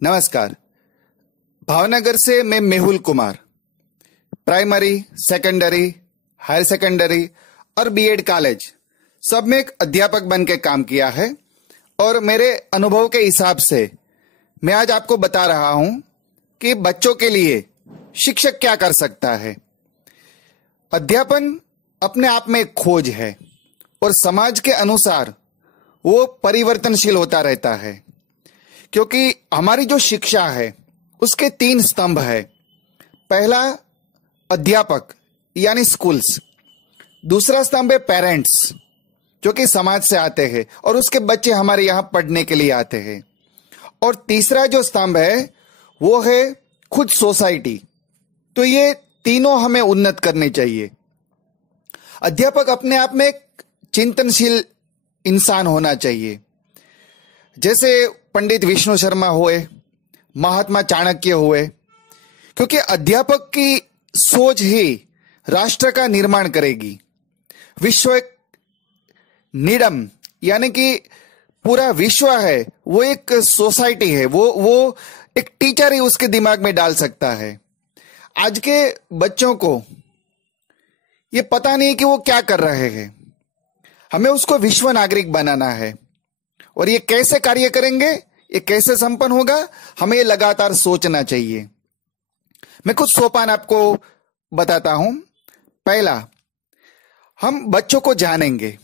नमस्कार। भावनगर से मैं Mehul Kumar primary, secondary, higher secondary और बीएड कॉलेज सब में एक अध्यापक बन के काम किया है और मेरे अनुभव के हिसाब से मैं आज आपको बता रहा हूं कि बच्चों के लिए शिक्षक क्या कर सकता है। अध्यापन अपने आप में एक खोज है और समाज के अनुसार वो परिवर्तनशील होता रहता है, क्योंकि हमारी जो शिक्षा है उसके 3 स्तंभ है। पहला अध्यापक यानी स्कूल्स, दूसरा स्तंभ है पेरेंट्स जो कि समाज से आते हैं और उसके बच्चे हमारे यहाँ पढ़ने के लिए आते हैं, और तीसरा जो स्तंभ है वो है खुद सोसाइटी। तो ये तीनों हमें उन्नत करने चाहिए। अध्यापक अपने आप में एक चिंतनशील इंसान होना चाहिए, जैसे पंडित विष्णु शर्मा हुए, महात्मा चाणक्य हुए, क्योंकि अध्यापक की सोच ही राष्ट्र का निर्माण करेगी। विश्व एक निडम यानी कि पूरा विश्व है वो एक सोसाइटी है, वो एक टीचर ही उसके दिमाग में डाल सकता है। आज के बच्चों को ये पता नहीं कि वो क्या कर रहे हैं। हमें उसको विश्व नागरिक बनाना है, और ये कैसे कार्य करेंगे, ये कैसे संपन्न होगा, हमें ये लगातार सोचना चाहिए। मैं कुछ सोपान आपको बताता हूं। पहला, हम बच्चों को जानेंगे।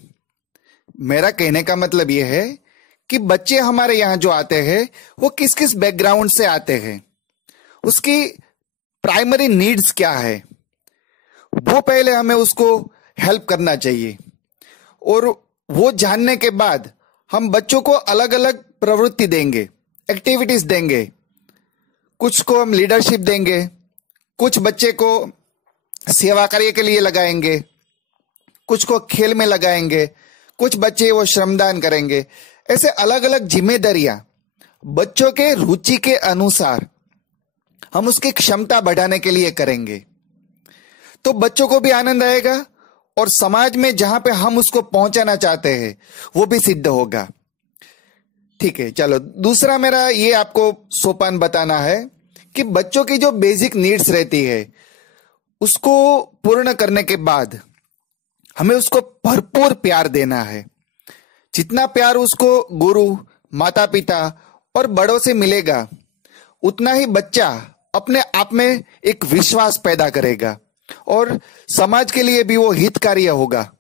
मेरा कहने का मतलब यह है कि बच्चे हमारे यहां जो आते हैं वो किस किस बैकग्राउंड से आते हैं, उसकी प्राइमरी नीड्स क्या है, वो पहले हमें उसको हेल्प करना चाहिए। और वो जानने के बाद हम बच्चों को अलग अलग प्रवृत्ति देंगे, एक्टिविटीज देंगे। कुछ को हम लीडरशिप देंगे, कुछ बच्चे को सेवा कार्य के लिए लगाएंगे, कुछ को खेल में लगाएंगे, कुछ बच्चे वो श्रमदान करेंगे। ऐसे अलग अलग जिम्मेदारियां बच्चों के रुचि के अनुसार हम उसकी क्षमता बढ़ाने के लिए करेंगे, तो बच्चों को भी आनंद आएगा और समाज में जहां पे हम उसको पहुंचाना चाहते हैं वो भी सिद्ध होगा। ठीक है, चलो दूसरा मेरा ये आपको सोपान बताना है कि बच्चों की जो बेसिक नीड्स रहती है उसको पूर्ण करने के बाद हमें उसको भरपूर प्यार देना है। जितना प्यार उसको गुरु, माता पिता और बड़ों से मिलेगा, उतना ही बच्चा अपने आप में एक विश्वास पैदा करेगा और समाज के लिए भी वो हितकारी होगा।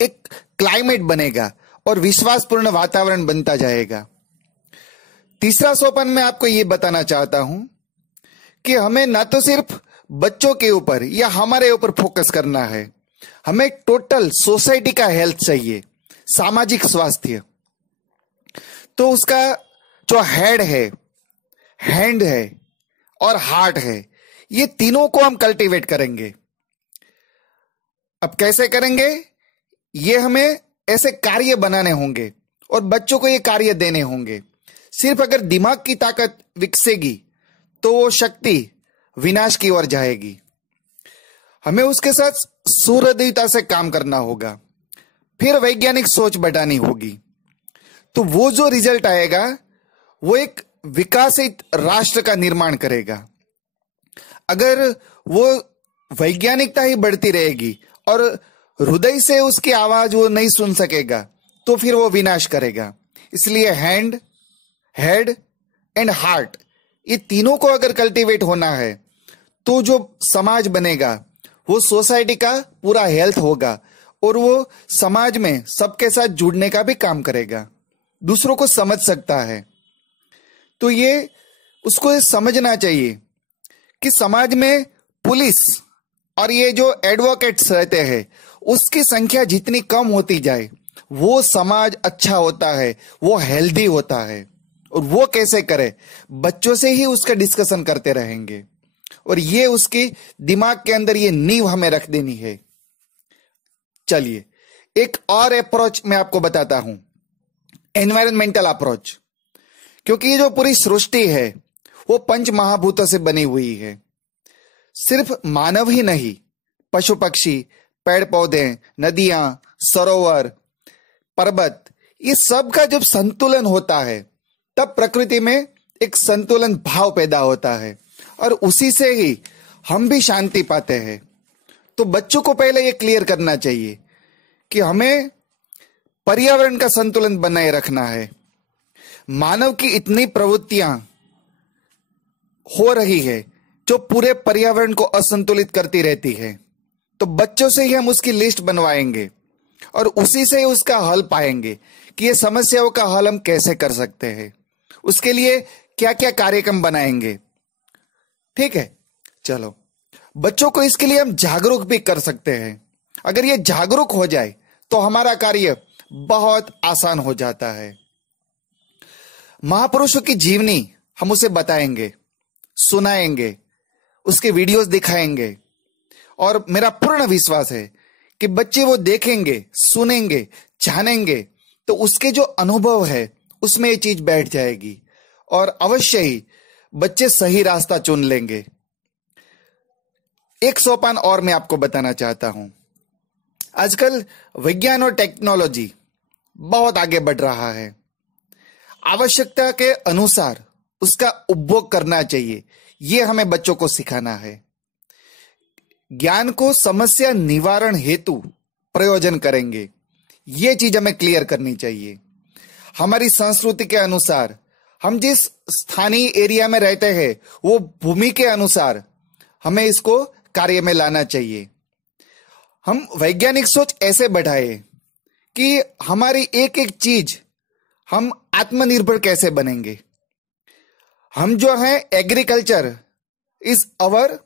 एक क्लाइमेट बनेगा और विश्वासपूर्ण वातावरण बनता जाएगा। तीसरा सोपान मैं आपको ये बताना चाहता हूं कि हमें ना तो सिर्फ बच्चों के ऊपर या हमारे ऊपर फोकस करना है, हमें टोटल सोसाइटी का हेल्थ चाहिए, सामाजिक स्वास्थ्य। तो उसका जो हेड है, हैंड है और हार्ट है, ये तीनों को हम कल्टीवेट करेंगे। अब कैसे करेंगे? ये हमें ऐसे कार्य बनाने होंगे और बच्चों को ये कार्य देने होंगे। सिर्फ अगर दिमाग की ताकत विकसेगी तो वो शक्ति विनाश की ओर जाएगी। हमें उसके साथ सुहृदयता से काम करना होगा, फिर वैज्ञानिक सोच बढ़ानी होगी। तो वो जो रिजल्ट आएगा वो एक विकसित राष्ट्र का निर्माण करेगा। अगर वो वैज्ञानिकता ही बढ़ती रहेगी और हृदय से उसकी आवाज वो नहीं सुन सकेगा तो फिर वो विनाश करेगा। इसलिए हैंड, हेड एंड हार्ट, ये तीनों को अगर कल्टीवेट होना है तो जो समाज बनेगा वो सोसाइटी का पूरा हेल्थ होगा और वो समाज में सबके साथ जुड़ने का भी काम करेगा, दूसरों को समझ सकता है। तो ये उसको ये समझना चाहिए कि समाज में पुलिस और ये जो एडवोकेट्स रहते हैं उसकी संख्या जितनी कम होती जाए वो समाज अच्छा होता है, वो हेल्दी होता है। और वो कैसे करे? बच्चों से ही उसका डिस्कशन करते रहेंगे और ये उसकी दिमाग के अंदर ये नींव हमें रख देनी है। चलिए एक और अप्रोच मैं आपको बताता हूं, एनवायरमेंटल अप्रोच। क्योंकि ये जो पूरी सृष्टि है वो पंच महाभूतों से बनी हुई है। सिर्फ मानव ही नहीं, पशु पक्षी, पेड़ पौधे, नदियां, सरोवर, पर्वत, ये सब का जब संतुलन होता है तब प्रकृति में एक संतुलन भाव पैदा होता है और उसी से ही हम भी शांति पाते हैं। तो बच्चों को पहले ये क्लियर करना चाहिए कि हमें पर्यावरण का संतुलन बनाए रखना है। मानव की इतनी प्रवृत्तियां हो रही है जो पूरे पर्यावरण को असंतुलित करती रहती है। तो बच्चों से ही हम उसकी लिस्ट बनवाएंगे और उसी से ही उसका हल पाएंगे कि ये समस्याओं का हल हम कैसे कर सकते हैं, उसके लिए क्या क्या कार्यक्रम बनाएंगे। ठीक है, चलो बच्चों को इसके लिए हम जागरूक भी कर सकते हैं। अगर ये जागरूक हो जाए तो हमारा कार्य बहुत आसान हो जाता है। महापुरुषों की जीवनी हम उसे बताएंगे, सुनाएंगे, उसके वीडियोस दिखाएंगे और मेरा पूर्ण विश्वास है कि बच्चे वो देखेंगे, सुनेंगे, जानेंगे तो उसके जो अनुभव है उसमें ये चीज बैठ जाएगी और अवश्य ही बच्चे सही रास्ता चुन लेंगे। एक सोपान और मैं आपको बताना चाहता हूं। आजकल विज्ञान और टेक्नोलॉजी बहुत आगे बढ़ रहा है। आवश्यकता के अनुसार उसका उपभोग करना चाहिए, यह हमें बच्चों को सिखाना है। ज्ञान को समस्या निवारण हेतु प्रयोजन करेंगे, यह चीज हमें क्लियर करनी चाहिए। हमारी संस्कृति के अनुसार, हम जिस स्थानीय एरिया में रहते हैं वो भूमि के अनुसार हमें इसको कार्य में लाना चाहिए। हम वैज्ञानिक सोच ऐसे बढ़ाए कि हमारी एक एक चीज हम आत्मनिर्भर कैसे बनेंगे। हम जो है एग्रीकल्चर इज अवर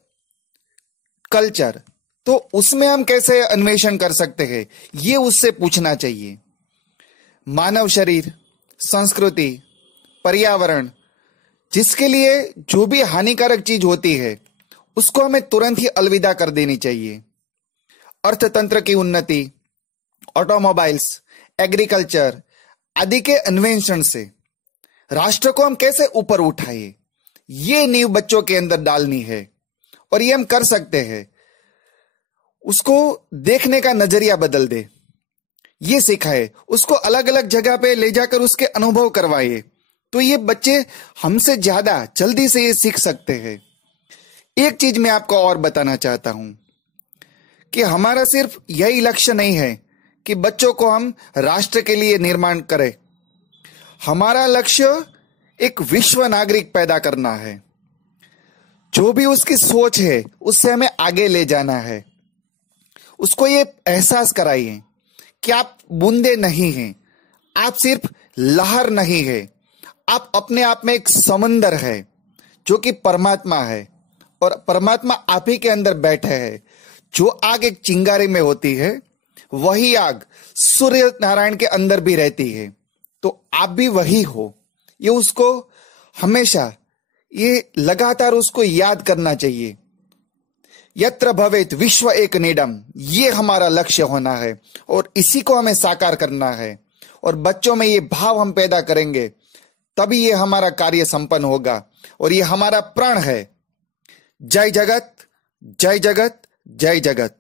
कल्चर, तो उसमें हम कैसे अन्वेषण कर सकते हैं ये उससे पूछना चाहिए। मानव शरीर, संस्कृति, पर्यावरण, जिसके लिए जो भी हानिकारक चीज होती है उसको हमें तुरंत ही अलविदा कर देनी चाहिए। अर्थतंत्र की उन्नति, ऑटोमोबाइल्स, एग्रीकल्चर आदि के अन्वेषण से राष्ट्र को हम कैसे ऊपर उठाए, ये नींव बच्चों के अंदर डालनी है और ये हम कर सकते हैं। उसको देखने का नजरिया बदल दे, ये सिखाए, उसको अलग अलग जगह पे ले जाकर उसके अनुभव करवाए, तो ये बच्चे हमसे ज्यादा जल्दी से ये सीख सकते हैं। एक चीज मैं आपको और बताना चाहता हूं कि हमारा सिर्फ यही लक्ष्य नहीं है कि बच्चों को हम राष्ट्र के लिए निर्माण करें। हमारा लक्ष्य एक विश्व नागरिक पैदा करना है। जो भी उसकी सोच है उससे हमें आगे ले जाना है। उसको ये एहसास कराइए कि आप बूंदे नहीं हैं, आप सिर्फ लहर नहीं है, आप अपने आप में एक समंदर है जो कि परमात्मा है और परमात्मा आप ही के अंदर बैठे है। जो आग एक चिंगारी में होती है वही आग सूर्य नारायण के अंदर भी रहती है, तो आप भी वही हो। ये उसको हमेशा, ये लगातार उसको याद करना चाहिए। यत्र भवेत विश्व एक नीडम, ये हमारा लक्ष्य होना है और इसी को हमें साकार करना है। और बच्चों में ये भाव हम पैदा करेंगे तभी ये हमारा कार्य संपन्न होगा और ये हमारा प्रण है। जय जगत, जय जगत, जय जगत।